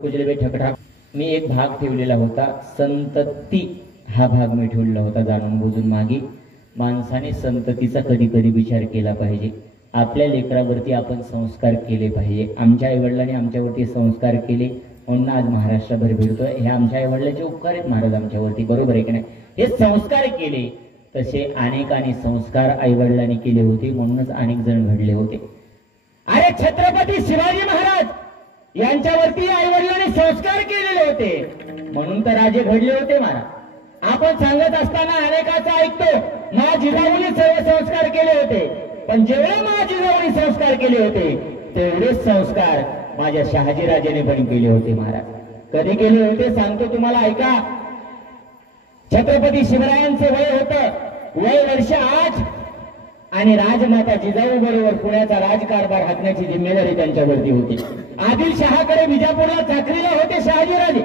कुजलेबे ठकठाक मी एक भाग ठेवलेला होता, संतती हा भाग मी ठेवलेला होता जाणून बुजून मागे. माणसाने संततीचा कधी कधी विचार केला पाहिजे. आपल्या लेकरावरती आपण संस्कार केले पाहिजे. आमच्या आईवडिलांनी आमच्यावरती संस्कार केले म्हणून आज महाराष्ट्रभर फिरतोय. हे आमच्या आईवडिलांचे उपकार आहेत महाराज आमच्यावरती, बरोबर आहे की नाही? हे संस्कार केले तसे अनेकांनी संस्कार आईवडिलांनी केले होते म्हणूनच अनेक जण घडले होते. अरे छत्रपती शिवाजी महाराज यांच्यावरती आईवडिलांनी संस्कार केलेले होते म्हणून तर राजे घडले होते महाराज. आपण सांगत असताना अनेकाचं ऐकतो मा जिजाऊने सर्व संस्कार केले होते, पण जेवढे मा जिजाऊने संस्कार केले होते तेवढेच संस्कार माझ्या शहाजीराजेने पण केले होते महाराज. कधी केले होते सांगतो तुम्हाला, ऐका. छत्रपती शिवरायांचे वय होतं, वय वर्ष 8 आणि राजमाता जिजाऊ बरोबर पुण्याचा राजकारभार हाकण्याची जिम्मेदारी त्यांच्यावरती होती. आदिलशहाकडे विजापूरला चाकरीला होते शहाजीराजे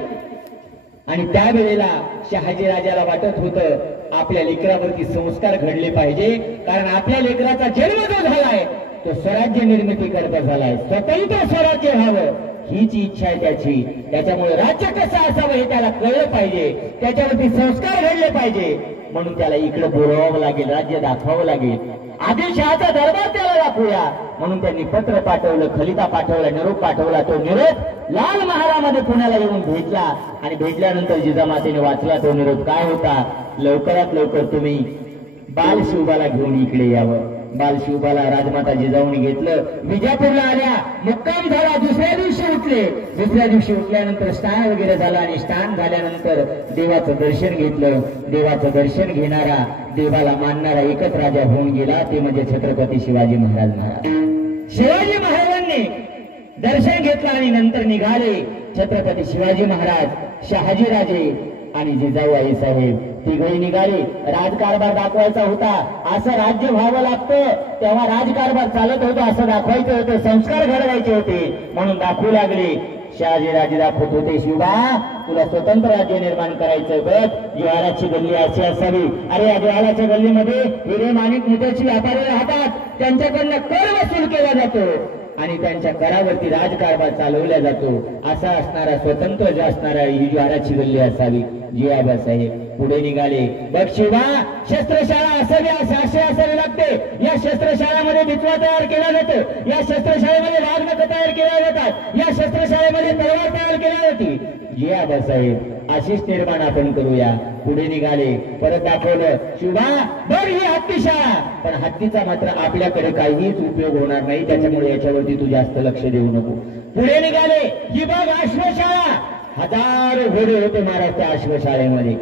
आणि त्यावेळेला शहाजीराजाला वाटत होतं आपल्या लेकरावरती संस्कार घडले पाहिजे, कारण आपल्या लेकराचा जन्म जो झालाय तो स्वराज्य निर्मिती करता झालाय, स्वतंत्र स्वराज्य व्हावं हीच इच्छा आहे त्याची. त्याच्यामुळे राज्य कसं असावं हे त्याला कळलं पाहिजे, त्याच्यावरती संस्कार घडले पाहिजे म्हणून त्याला इकडे बोलवावं लागेल, राज्य दाखवावं लागेल. आदिलशहाचा दरबार त्याला दाखवूया म्हणून त्यांनी पत्र पाठवलं, खलिता पाठवला, निरोप पाठवला. तो निरोप लाल महालामध्ये पुण्याला येऊन भेटला आणि भेटल्यानंतर जिजामातेने वाचला तो निरोप. काय होता? लवकरात लवकर तुम्ही बाल शिवबाला घेऊन इकडे यावं. बाल शिवबाला राजमाता जिजाऊने घेतलं, विजापूरला आल्या, मुक्काम झाला. दुसऱ्या दिवशी उठले. दुसऱ्या दिवशी उठल्यानंतर स्नान वगैरे झाला आणि स्नान झाल्यानंतर देवाचं दर्शन घेतलं. देवाचं दर्शन घेणारा, देवाला मानणारा एकच राजा होऊन गेला, ते म्हणजे छत्रपती शिवाजी महाराज. शिवाजी महाराजांनी दर्शन घेतलं आणि नंतर निघाले छत्रपती शिवाजी महाराज, शहाजीराजे आणि जिजाऊ आई साहेब तिघही निघाले. राजकारभार दाखवायचा होता, असं राज्य व्हावं लागतं तेव्हा राजकारभार चालत होतं असं दाखवायचं होतं, संस्कार घडवायचे होते म्हणून दाखवू लागले. शहाजीराजे दाखवत होते, शिवबा तुला स्वतंत्र राज्य निर्माण करायचं, बघ ज्वाराची गल्ली अशी असावी. अरे या ज्वाराच्या गल्लीमध्ये हिरे माणिक मुठ्याची व्यापारी राहतात, त्यांच्याकडनं कर वसूल केला जातो आणि त्यांच्या करावरती राजकारभार चालवला जातो. असा असणारा स्वतंत्र जो असणारा ही ज्वाराची गल्ली असावी. जी आबासाहेब पुढे निघाले. बघ शिवा, शस्त्रशाळा असावी, असे असावी लागते. या शस्त्रशाळेमध्ये बिचवा तयार केला जातो, या शस्त्रशाळेमध्ये वाघनख तयार केल्या जातात, या शस्त्रशाळेमध्ये तलवार तयार केली जाते. जी आबासाहेब अशीच निर्माण आपण करूया. पुढे निघाले, परत दाखवलं, शिवा बघ ही हत्तीशाळा, पण हत्तीचा मात्र आपल्याकडे काहीच उपयोग होणार नाही, त्याच्यामुळे याच्यावरती तू जास्त लक्ष देऊ नको. पुढे निघाले, ही बघ अश्वशाळा. हजारो घोडे होते महाराष्ट्र अश्वशाळेमध्ये.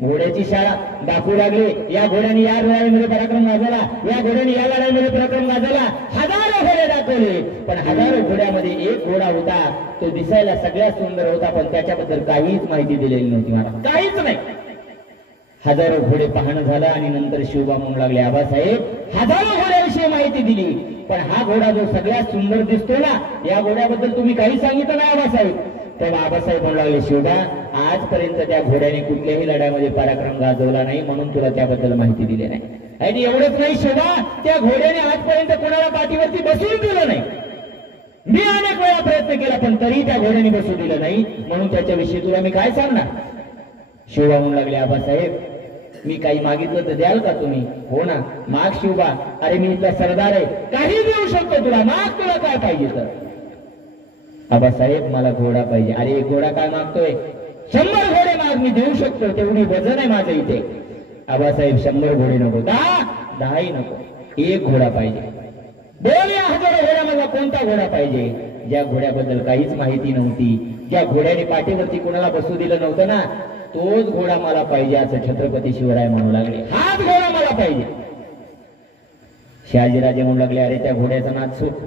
घोड्याची शाळा दाखवू लागले. या घोड्याने या लढाईमध्ये पराक्रम गाजवला, या घोड्याने या लढाईमध्ये पराक्रम गाजवला. हजारो घोडे दाखवले, पण हजारो घोड्यामध्ये एक घोडा होता, तो दिसायला सगळ्यात सुंदर होता, पण त्याच्याबद्दल काहीच माहिती दिलेली नव्हती मला, काहीच नाही. हजारो घोडे पाहणं झालं आणि नंतर शिवबा म्हणू लागले, आबासाहेब हजारो घोड्याविषयी माहिती दिली, पण हा घोडा जो सगळ्यात सुंदर दिसतो ना, या घोड्याबद्दल तुम्ही काही सांगितलं नाही आबासाहेब. तेव्हा आबासाहेब म्हणू लागले, शिवबा आजपर्यंत त्या घोड्याने कुठल्याही लढ्यामध्ये पराक्रम गाजवला नाही म्हणून तुला त्याबद्दल माहिती दिली नाही. आणि एवढंच नाही शिवबा, त्या घोड्याने आजपर्यंत कोणाला पाठीवरती बसून दिलं नाही. मी अनेक वेळा प्रयत्न केला पण तरी त्या घोड्याने बसू दिलं नाही, म्हणून त्याच्याविषयी तुला मी काय सांगणार. शिवबा म्हणू लागले, आबासाहेब मी काही मागितलं तर द्याल का तुम्ही? हो ना, माग शिवबा. अरे मी इथला सरदार आहे, काही देऊ शकतो तुला, माग तुला काय पाहिजे तर. आबासाहेब मला घोडा पाहिजे. अरे एक घोडा काय मागतोय? 100 घोडे माग, मी देऊ शकतो, तेवढी वजन आहे माझं इथे. आबासाहेब 100 घोडे नको, 10ही नको, एक घोडा पाहिजे. बोल या हजारो घोड्यामधला कोणता घोडा पाहिजे? ज्या घोड्याबद्दल काहीच माहिती नव्हती, ज्या घोड्याने पाठीवरती कोणाला बसू दिलं नव्हतं ना, तोच घोडा मला पाहिजे असं छत्रपती शिवराय म्हणू लागले. हाच घोडा मला पाहिजे. शहाजीराजे म्हणू लागले, अरे त्या घोड्याचा नाद सोड,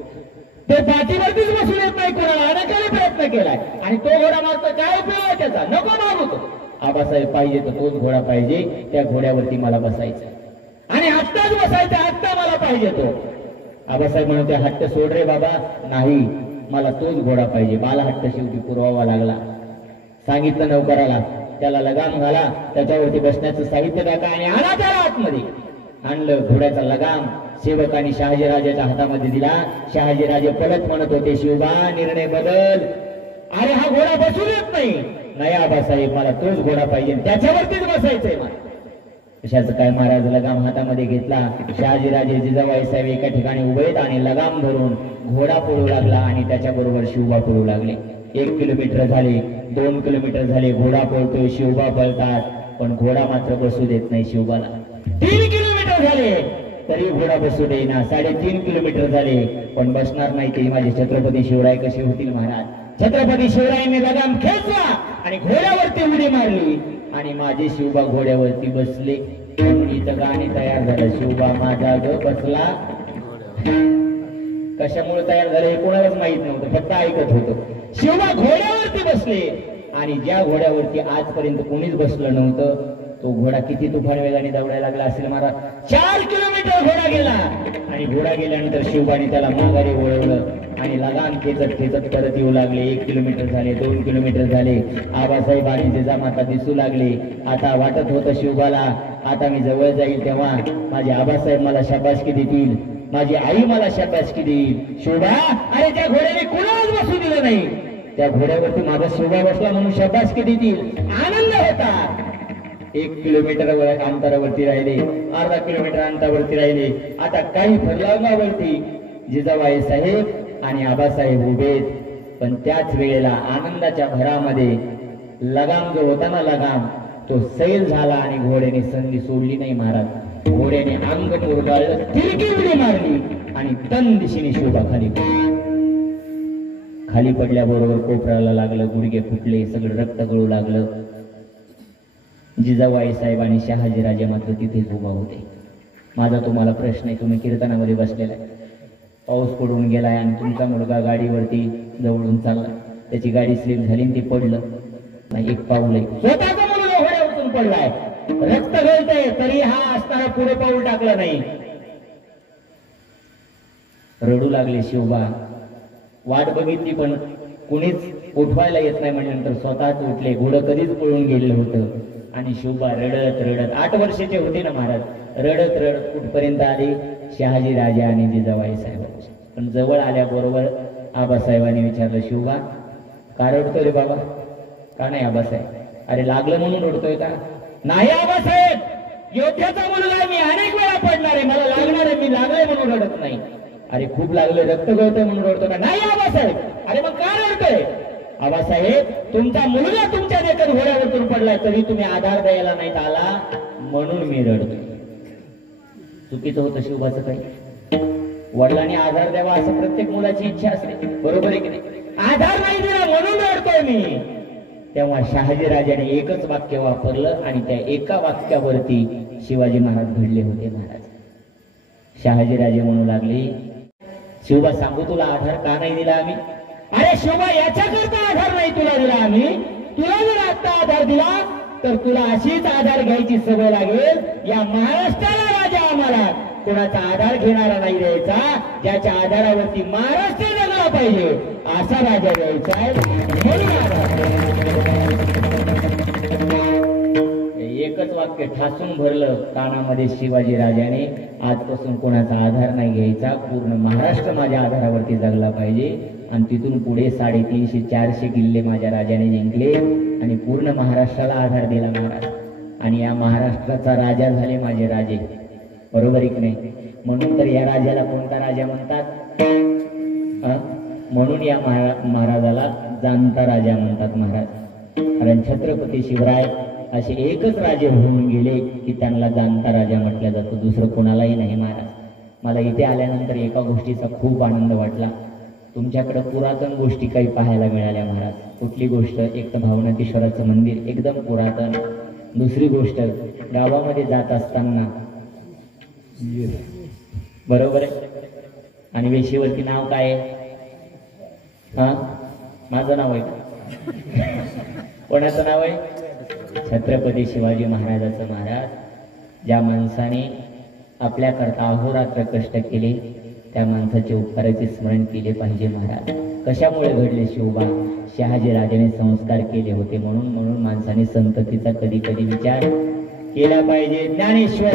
ते पाठीवरतीच बसून येत नाही कोणाला, अनेकाने प्रयत्न केलाय आणि तो घोडा मागतो, काय उपयोग आहे त्याचा? नको मागू तो. आबासाहेब पाहिजे तर तोच घोडा पाहिजे, त्या घोड्यावरती मला बसायचं आणि हट्टाच बसायचं, हट्टा मला पाहिजे तो. आबासाहेब म्हणते, हट्ट सोड रे बाबा, नाही मला तोच घोडा पाहिजे. मला हट्ट शेवटी पुरवावा लागला. सांगितलं नौकराला, त्याला लगाम घाला, त्याच्यावरती बसण्याचं साहित्य टाका आणि आणा त्याला आतमध्ये. आणलं घोड्याचा लगाम, सेवकांनी शहाजीराजाच्या हातामध्ये दिला. शहाजीराजे पलट म्हणत होते, शिवबा निर्णय बदल, अरे हा घोडा बसू देत नाही आबासाहेब, मला तोच घोडा पाहिजे, त्याच्यावरतीच बसायचंय मला. कशाचं काय महाराज लगाम हातामध्ये घेतला. शहाजीराजे जिजाबाई साहेब एका ठिकाणी उभे आहेत आणि लगाम धरून घोडा पळू लागला आणि त्याच्याबरोबर शिवबा पळू लागले. 1 किलोमीटर झाले, 2 किलोमीटर झाले, घोडा पळतोय, शिवबा पळतात, पण घोडा मात्र बसू देत नाही शिवबाला. 3 किलोमीटर झाले तरी घोडा बसू देईना. 3.5 किलोमीटर झाले पण बसणार नाही. ते माझे छत्रपती शिवराय कसे होतील महाराज. छत्रपती शिवरायांनी लगाम खेचला आणि घोड्यावरती उडी मारली आणि माझे शिवबा घोड्यावरती बसले. म्हणून इथं गाणे तयार झालं, शिवबा माझा ग बसला. कशामुळे तयार झालं हे कोणालाच माहित नव्हतं, फक्त ऐकत होतो. शिवबा घोड्यावरती बसले आणि ज्या घोड्यावरती आजपर्यंत कोणीच बसलं नव्हतं तो घोडा किती तुफान वेगाने दौडायला लागला असेल महाराज. 4 किलोमीटर घोडा गेला आणि घोडा गेल्यानंतर शिवबाने त्याला माघारी वळवलं आणि लगाम खेचत खेचत परत येऊ लागले. 1 किलोमीटर झाले, 2 किलोमीटर झाले. आबासाहेब आणि जिजामाता दिसू लागले. आता वाटत होतं शिवबाला आता मी जवळ जाईल तेव्हा माझे आबासाहेब मला शाबासकी देतील, माझी आई मला शाबासकी देईल. शिवबा, अरे त्या घोड्याने कुणालाच बसू दिलं नाही, त्या घोड्यावरती माझा शिवबा बसला म्हणून शाबासकी देतील. आनंद होता. 1 किलोमीटर अंतरावरती राहिले, अर्धा किलोमीटर अंतरावरती राहिले. आता काही फरलांगावरती जिजाबाई साहेब आणि आबासाहेब उभेत. पण त्याच वेळेला आनंदाच्या भरामध्ये लगाम जो होता ना लगाम तो सैल झाला आणि घोड्याने संधी सोडली नाही महाराज. घोड्याने अंग मुरगाळलं, तिरकी उडी मारली आणि तन दिशेने शिवबा खाली पडल्याबरोबर कोपराला लागलं, गुडघे फुटले, सगळं रक्त गळू लागलं. जिजाबाई साहेब आणि शहाजीराजे मात्र तिथेच उभा होते. माझा तुम्हाला प्रश्न आहे, तुम्ही कीर्तनामध्ये बसलेला आहे, पाऊस पडून गेलाय आणि तुमचा मुलगा गाडीवरती जवळून चालला, त्याची गाडी स्लिप झाली आणि ते पडलं नाही. 1 पाऊल आहे, स्वतःचा मुलगा घोड्यावरून पडलाय, रक्त गळतंय, तरी हा असताना पुढे पाऊल टाकलं नाही. रडू लागले शिवबा. वाट बघितली पण कुणीच उठवायला येत नाही म्हणजे स्वतःच उठले. घोडं कधीच पळून गेलेलं होतं आणि शिवबा रडत रडत 8 वर्षाचे होते ना महाराज, रडत रडत कुठपर्यंत आले शहाजी राजे आणि जिजाबाई साहेब. पण जवळ आल्याबरोबर आबासाहेबांनी विचारलं, शिवबा का रडतोय रे बाबा? का नाही आबासाहेब? अरे लागलं म्हणून रडतोय का? नाही आबासाहेब, योद्ध्याचा मुलगा मी, अनेक वेळा पडणार आहे, मला लागणार आहे, मी लागलोय म्हणून रडत नाही. अरे खूप लागलं, रक्त गळतंय म्हणून रडतो का? नाही आबासाहेब. अरे मग का रडतोय? आबासाहेब, तुमचा मुलगा तुमच्या देखत घोड्यावरून पडलाय तरी तुम्ही आधार द्यायला नाहीत आला म्हणून मी रडतो. चुकीचं होतं शिवबाचं काही? वडिलांनी आधार द्यावा असं प्रत्येक मुलाची इच्छा असते, बरोबर आहे की नाही? आधार नाही दिला म्हणून रडतोय मी. तेव्हा शहाजीराजाने एकच वाक्य वापरलं आणि त्या एका वाक्यावरती शिवाजी महाराज घडले होते महाराज. शहाजीराजे म्हणू लागले, शिवबा सांगू तुला आधार का नाही दिला आम्ही? अरे शिवबा, याच्याकरता आधार नाही तुला दिला आम्ही. तुला जर आता आधार दिला तर तुला अशीच आधार घ्यायची सवय लागेल. या महाराष्ट्राला राजा आम्हाला कोणाचा आधार घेणारा नाही द्यायचा, ज्याच्या आधारावरती महाराष्ट्र जगला पाहिजे असा राजा द्यायचा आहे. एकच वाक्य ठासून भरलं कानामध्ये शिवाजी राजाने, आजपासून कोणाचा आधार नाही घ्यायचा, पूर्ण महाराष्ट्र माझ्या आधारावरती जगला पाहिजे. आणि तिथून पुढे 350-400 किल्ले माझ्या राजाने जिंकले आणि पूर्ण महाराष्ट्राला आधार दिला महाराज. आणि या महाराष्ट्राचा राजा झाले माझे राजे, बरोबर आहे की नाही? म्हणून तर या राजाला कोणता राजा म्हणतात? म्हणून या महाराजाला जाणता राजा म्हणतात महाराज. कारण छत्रपती शिवराय असे एकच राजे होऊन गेले की त्यांना जाणता राजा म्हटलं जातं, दुसरं कोणालाही नाही महाराज. मला इथे आल्यानंतर एका गोष्टीचा खूप आनंद वाटला. तुमच्याकडे पुरातन गोष्टी काही पाहायला मिळाल्या महाराज. कुठली गोष्ट? एक तर भावनाथेश्वराचं मंदिर एकदम पुरातन. दुसरी गोष्ट, गावामध्ये जात असताना, बरोबर आहे, आणि वेशीवरती नाव काय आहे? माझं नाव आहे का? कोणाचं नाव आहे? छत्रपती शिवाजी महाराजाचं. महाराज, ज्या माणसाने आपल्याकरता अहोरात्र कष्ट केले त्या माणसाचे उपकाराचे स्मरण केले पाहिजे महाराज. कशामुळे घडले शिवबा? शहाजी राजाने संस्कार केले होते म्हणून. म्हणून माणसाने संततीचा कधी कधी विचार केला पाहिजे. ज्ञानेश्वर